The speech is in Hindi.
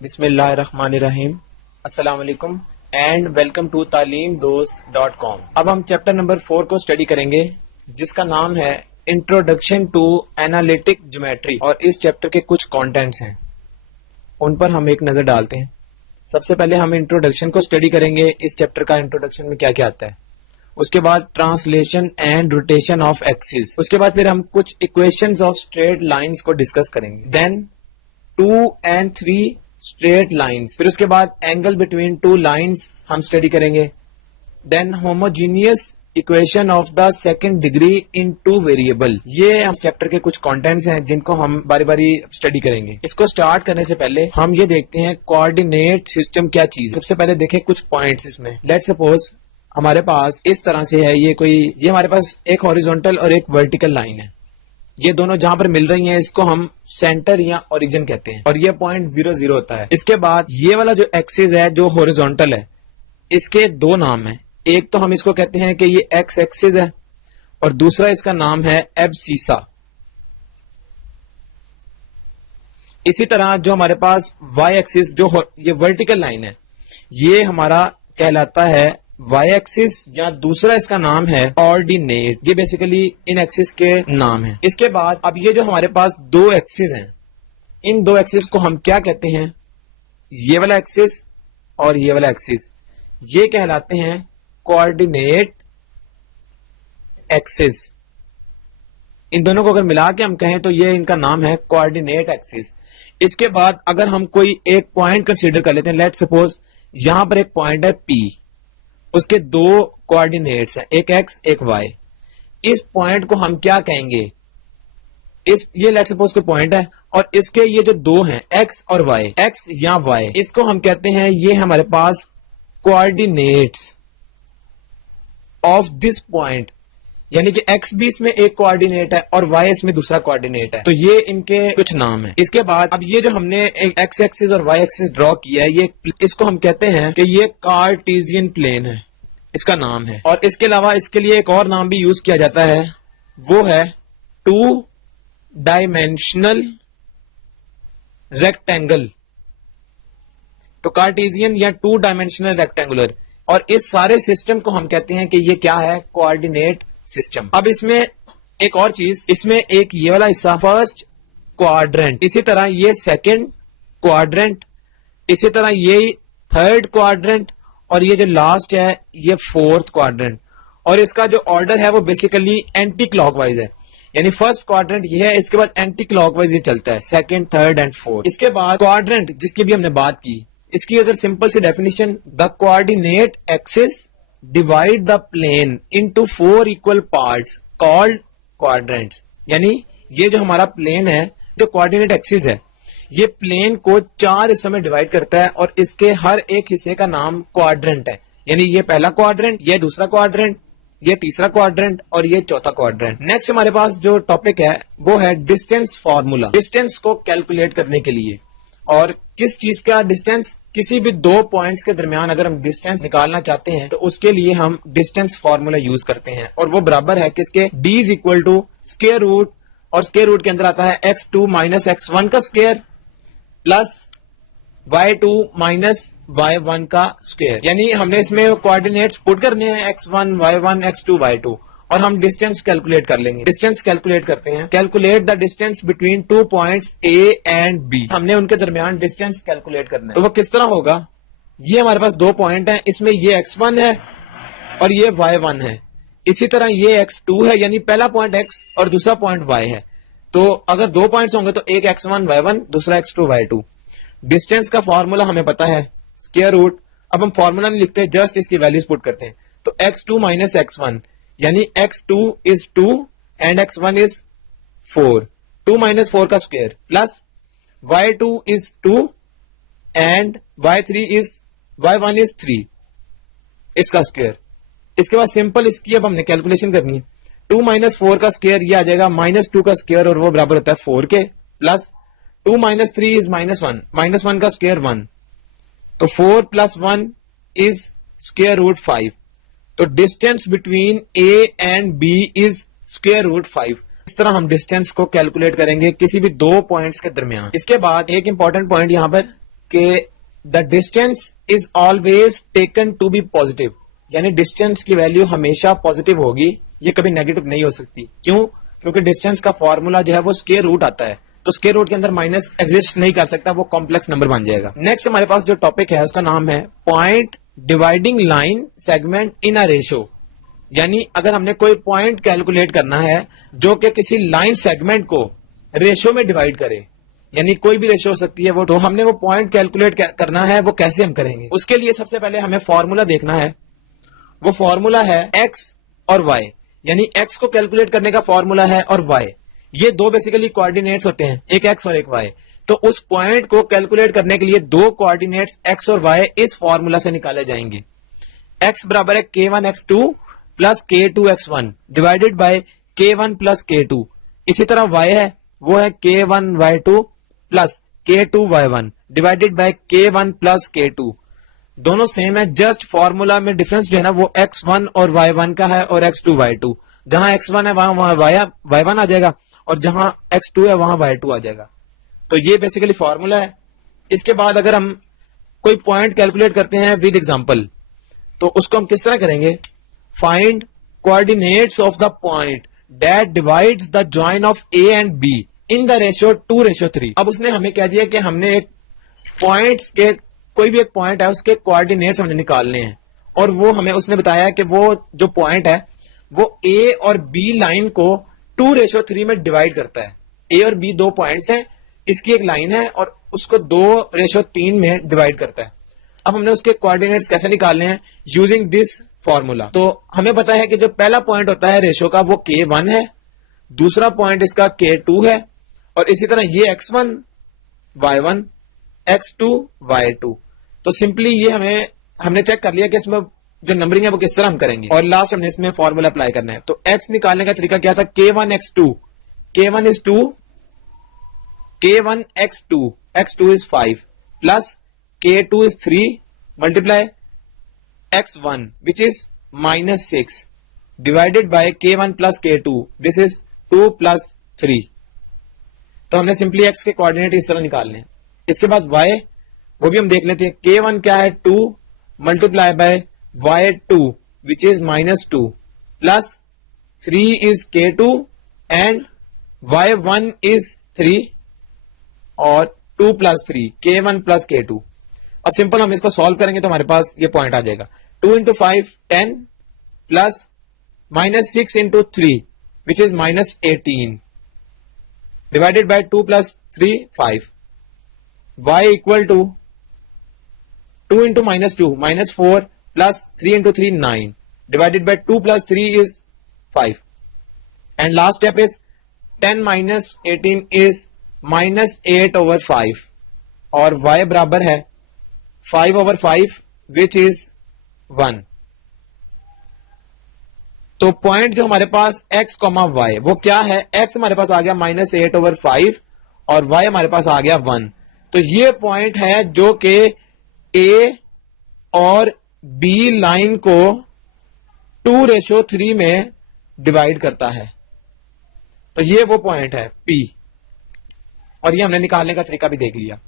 बिस्मिल्लाहिर्रहमानिर्रहीम। अस्सलाम वालेकुम एंड वेलकम टू तालीमदोस्त.com। अब हम चैप्टर नंबर 4 को स्टडी करेंगे जिसका नाम है इंट्रोडक्शन टू एनालिटिक ज्योमेट्री, और इस चैप्टर के कुछ कंटेंट्स हैं उन पर हम एक नजर डालते हैं। सबसे पहले हम इंट्रोडक्शन को स्टडी करेंगे, इस चैप्टर का इंट्रोडक्शन में क्या क्या आता है। उसके बाद translation and rotation of axis. उसके बाद फिर हम कुछ इक्वेशंस ऑफ स्ट्रेट लाइंस को डिस्कस करेंगे। Then 2 and 3 straight lines. फिर उसके बाद एंगल बिटवीन टू लाइंस हम स्टडी करेंगे। Then homogeneous equation of the second degree in two variable. ये हम चैप्टर के कुछ कंटेंट्स हैं जिनको हम बारी बारी स्टडी करेंगे। इसको स्टार्ट करने से पहले हम ये देखते हैं कोऑर्डिनेट सिस्टम क्या चीज है। सबसे पहले देखें कुछ पॉइंट्स इसमें। लेट्स सपोज हमारे पास इस तरह से है, ये हमारे पास एक हॉरिजॉन्टल और एक वर्टिकल लाइन है। ये दोनों जहां पर मिल रही हैं इसको हम सेंटर या ओरिजिन कहते हैं, और ये पॉइंट 0 0 होता है। इसके बाद ये वाला जो एक्सिस है जो हॉरिजॉन्टल है, इसके दो नाम है। एक तो हम इसको कहते हैं कि ये एक्स एक्सिस है, और दूसरा इसका नाम है एब्सिसा। इसी तरह जो हमारे पास वाई एक्सिस जो ये वर्टिकल लाइन है, ये हमारा कहलाता है वाई एक्सिस, या दूसरा इसका नाम है ऑर्डिनेट। ये बेसिकली इन एक्सिस के नाम है। इसके बाद अब ये जो हमारे पास दो एक्सिस हैं, इन दो एक्सिस को हम क्या कहते हैं, ये वाला एक्सिस और ये वाला एक्सिस, ये कहलाते हैं कोऑर्डिनेट एक्सिस। इन दोनों को अगर मिला के हम कहें तो ये इनका नाम है कोऑर्डिनेट एक्सिस। इसके बाद अगर हम कोई एक पॉइंट कंसीडर कर लेते हैं, लेट्स सपोज यहां पर एक पॉइंट है P, उसके दो कोऑर्डिनेट्स हैं, एक एक्स एक वाई। इस पॉइंट को हम क्या कहेंगे, ये लेट्स सपोज कोई पॉइंट है और इसके ये जो दो हैं एक्स और वाई, एक्स या वाई, इसको हम कहते हैं ये हमारे पास कोऑर्डिनेट्स ऑफ दिस पॉइंट। यानी कि एक्स भी इसमें एक कोऑर्डिनेट है और वाई इसमें दूसरा कोऑर्डिनेट है। तो ये इनके कुछ नाम है। इसके बाद अब ये जो हमने एक एक्स एक्सिस और वाई एक्सिस ड्रॉ किया है, ये इसको हम कहते हैं कि ये कार्टेशियन प्लेन है, इसका नाम है। और इसके अलावा इसके लिए एक और नाम भी यूज किया जाता है, वो है 2 डायमेंशनल रेक्टेंगल। तो कार्टेशियन या 2 डायमेंशनल रेक्टेंगुलर, और इस सारे सिस्टम को हम कहते हैं कि ये क्या है, कोऑर्डिनेट सिस्टम। अब इसमें एक और चीज, इसमें एक ये वाला हिस्सा फर्स्ट क्वाड्रेंट, इसी तरह ये सेकंड क्वाड्रेंट, इसी तरह ये थर्ड क्वाड्रेंट, और ये जो लास्ट है ये फोर्थ क्वाड्रेंट। और इसका जो ऑर्डर है वो बेसिकली एंटी क्लॉकवाइज है, यानी फर्स्ट क्वाड्रेंट ये है, इसके बाद एंटी क्लॉकवाइज ये चलता है, सेकंड थर्ड एंड फोर्थ। इसके बाद क्वाड्रेंट जिसकी भी हमने बात की, इसकी अगर सिंपल सी definition, the coordinate axis divide the plane into 4 equal parts called quadrants. यानी ये जो हमारा प्लेन है, जो कोऑर्डिनेट एक्सिस है, ये प्लेन को 4 हिस्सों में डिवाइड करता है, और इसके हर एक हिस्से का नाम क्वाड्रेंट है। यानी ये पहला क्वाड्रेंट, ये दूसरा क्वाड्रेंट, ये तीसरा क्वाड्रेंट और ये चौथा क्वाड्रेंट। नेक्स्ट हमारे पास जो टॉपिक है वो है डिस्टेंस फार्मूला। डिस्टेंस को कैलकुलेट करने के लिए, और किस चीज का डिस्टेंस, किसी भी दो पॉइंट्स के दरमियान अगर हम डिस्टेंस निकालना चाहते हैं तो उसके लिए हम डिस्टेंस फार्मूला यूज करते हैं, और वो बराबर है किसके, d is equal to square root, और स्क्वायर रूट के अंदर आता है x2 माइनस x1 का square plus y2 minus y1 का स्क्वायर। यानी हमने इसमें कोऑर्डिनेट्स पुट करने हैं x1 y1 x2 y2, और हम डिस्टेंस कैलकुलेट कर लेंगे। डिस्टेंस कैलकुलेट करते हैं, calculate the distance between 2 points A and B। हमने उनके दरमियान डिस्टेंस कैलकुलेट करना है। तो वो किस तरह होगा, ये हमारे पास दो पॉइंट हैं, इसमें ये x1 है और ये y1 है, इसी तरह ये x2 है, यानी पहला पॉइंट x और दूसरा पॉइंट y है। तो अगर दो पॉइंट्स होंगे तो एक x1 y1 दूसरा x2 y2। डिस्टेंस का फॉर्मूला हमें पता है स्क्वायर रूट। अब हम फॉर्मूला नहीं लिखते, जस्ट इसकी वैल्यूज पुट करते हैं। तो x2 माइनस x1, यानी x2 is 2 and x1 is 4, 2 minus 4 का square, plus y2 is 2 and y1 is 3, इसका स्क्वायर। इसके बाद सिंपल इसकी अब हमने कैलकुलेशन करनी है। 2 माइनस 4 का स्क्वायर ये आ जाएगा माइनस 2 का स्क्वायर, और वो बराबर होता है 4 के, प्लस 2 माइनस 3 इज -1, -1 का स्क्वायर 1, तो 4 प्लस 1 इज स्क्वायर रूट 5। तो distance between A and B is square root 5। इस तरह हम डिस्टेंस को कैलकुलेट करेंगे किसी भी दो पॉइंट्स के दरमियान। इसके बाद एक इंपॉर्टेंट पॉइंट यहाँ पर कि the distance is always taken to be positive, यानी डिस्टेंस की वैल्यू हमेशा पॉजिटिव होगी, ये कभी नेगेटिव नहीं हो सकती। क्यों? क्योंकि डिस्टेंस का फॉर्मूला जो है वो स्क्वायर रूट आता है, तो स्क्वायर रूट के अंदर माइनस एग्जिस्ट नहीं कर सकता, वो कॉम्प्लेक्स नंबर बन जाएगा। नेक्स्ट हमारे पास जो टॉपिक है उसका नाम है point dividing line segment in a ratio, यानी अगर हमने कोई पॉइंट कैलकुलेट करना है जो कि किसी लाइन सेगमेंट को रेशो में डिवाइड करे, यानी कोई भी रेशो हो सकती है वो, तो हमने वो पॉइंट कैलकुलेट करना है, वो कैसे हम करेंगे? उसके लिए सबसे पहले हमें फॉर्मूला देखना है। वो फॉर्मूला है एक्स और वाई, यानी एक्स को कैलकुलेट करने का फॉर्मूला है और वाई, ये दो बेसिकली कोऑर्डिनेट्स होते हैं, एक एक्स और एक वाई। तो उस पॉइंट को कैलकुलेट करने के लिए दो कोऑर्डिनेट्स एक्स और वाई इस फॉर्मूला से निकाले जाएंगे। एक्स बराबर है k1x2 plus k2x1 divided by k1 plus k2। इसी तरह y है वो है k1y2 plus k2y1 divided by k1 plus k2। दोनों सेम है, जस्ट फॉर्मूला में डिफरेंस जो है ना वो x1 और y1 का है और x2 y2। जहां x1 है वहां y1 आ जाएगा और जहां x2 है वहां y2 आ जाएगा। तो ये बेसिकली फॉर्मूला है। इसके बाद अगर हम कोई पॉइंट कैलकुलेट करते हैं विद एग्जांपल, तो उसको हम किस तरह करेंगे? Find coordinates of the point that divides the join of A and be in the ratio 2:3। अब उसने हमें कह दिया कि हमने एक पॉइंट्स के, कोई भी एक पॉइंट है उसके कोऑर्डिनेट्स हमने निकालने हैं, और वो हमें उसने बताया कि वो जो पॉइंट है वो ए और बी लाइन को 2:3 में डिवाइड करता है। ए और बी दो पॉइंट्स हैं, इसकी एक लाइन है और उसको 2:3 में डिवाइड करता है। अब हमने उसके कोऑर्डिनेट्स कैसे निकालने हैं? Using this formula. तो हमें पता है कि जो पहला पॉइंट होता है रेशो का वो k1 है, दूसरा पॉइंट इसका k2 है, और इसी तरह ये x1 y1 x2 y2। तो सिंपली ये हमने चेक कर लिया कि इसमें जो नंबरिंग है वो किस तरह हम करेंगे, और लास्ट हमने इसमें फॉर्मूला अप्लाई करना है। तो x निकालने का तरीका क्या था? k1x2, k1 is 2, k1x2, x2 is 5 plus k2 is 3 multiply x1 which is -6 divided by k1 plus k2, this is 2 plus 3। तो हमने सिंपली x के कोऑर्डिनेट इस तरह निकालने हैं। इसके बाद y, वो भी हम देख लेते हैं। k1 क्या है? 2 multiply by y2 which is -2 plus 3 is k2 and y1 is 3 और 2 plus 3 k1 plus k2। अब सिंपल हम इसको सॉल्व करेंगे तो हमारे पास ये पॉइंट आ जाएगा। 2 into 5 10 plus -6 into 3 which is -18 divided by 2 plus 3 5। y equal to 2 into -2 -4 plus 3 into 3 9 divided by 2 plus 3 is 5 and last step is 10 minus 18 is -8 over 5 और y बराबर है 5 over 5 which is 1। तो पॉइंट जो हमारे पास x, y वो क्या है? x हमारे पास आ गया -8 over 5 और y हमारे पास आ गया 1। तो ये पॉइंट है जो कि a और b लाइन को 2:3 में डिवाइड करता है। तो ये वो पॉइंट है P, और ये हमने निकालने का तरीका भी देख लिया।